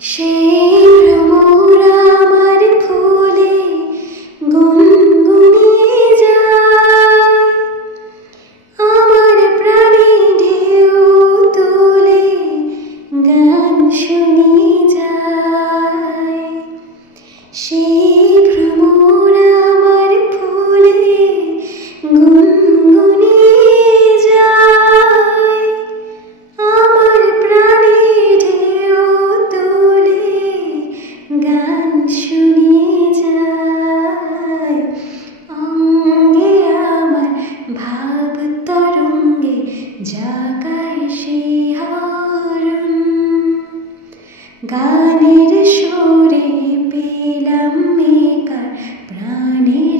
সেই ভ্রমর আমার ফুলে গুনগুনিয়ে যায়, আমার প্রাণে ঢেউ তুলে গান শুনিয়ে যায়। সেই ভ্রমর আমার ফুলে গুনগুনিয়ে যায়, আমার প্রাণে ঢেউ তুলে গান শুনিয়ে যায়। অঙ্গে আমার ভাব তরঙ্গে জাগায় শিহরণ, গানের সুরে পেলাম মেকার প্রাণের